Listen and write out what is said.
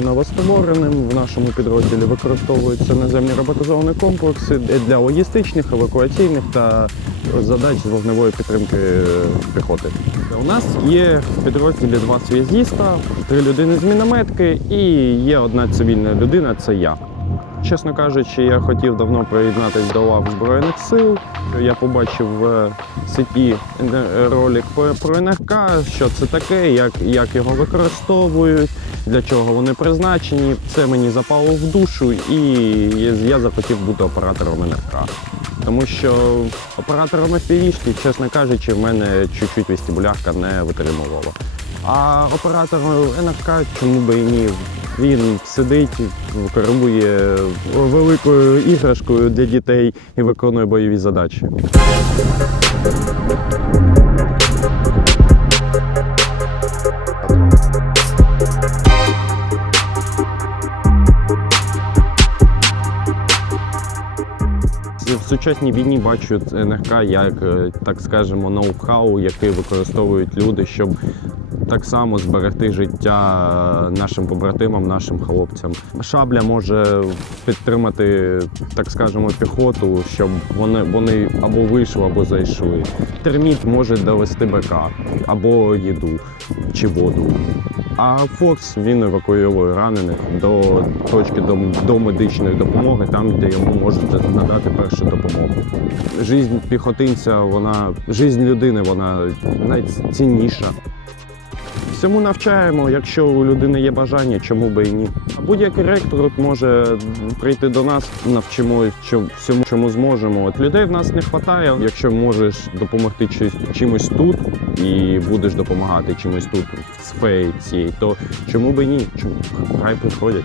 новоствореним. В нашому підрозділі використовуються наземні роботизовані комплекси для логістичних, евакуаційних та задач з вогневої підтримки е, піхоти. У нас є в підрозділі два связіста, три людини з мінометки і є одна цивільна людина це я. Чесно кажучи, я хотів давно приєднатися до лав Збройних сил. Я побачив в сеті е, ролик про- НРК, що це таке, як, як його використовують, для чого вони призначені. Це мені запало в душу, і я- захотів бути оператором НРК. Тому що оператором FPV, чесно кажучи, в мене чуть-чуть вестибулярка не витримувала. А оператор НРК, чому би і ні? Він сидить, керує великою іграшкою для дітей і виконує бойові задачі. В сучасній війні бачу НРК як, е, так скажемо, ноу-хау, який використовують люди, щоб так само зберегти життя нашим побратимам, нашим хлопцям. Шабля може підтримати, так скажемо, піхоту, щоб вони, вони або вийшли, або зайшли. Терміт може довести БК або їду чи воду. А Фокс він евакуює ранених до точки до, до медичної допомоги, там, де йому можуть надати першу допомогу. Жизнь піхотинця, вона жизнь людини, вона найцінніша. Всьому навчаємо, якщо у людини є бажання, чому би і ні. А Будь-який ректор може прийти до нас, навчимо всьому, чому зможемо. От людей в нас не вистачає. Якщо можеш допомогти чи- чимось тут і будеш допомагати чимось тут в сфері цієї, то чому би ні? Чому хай приходять.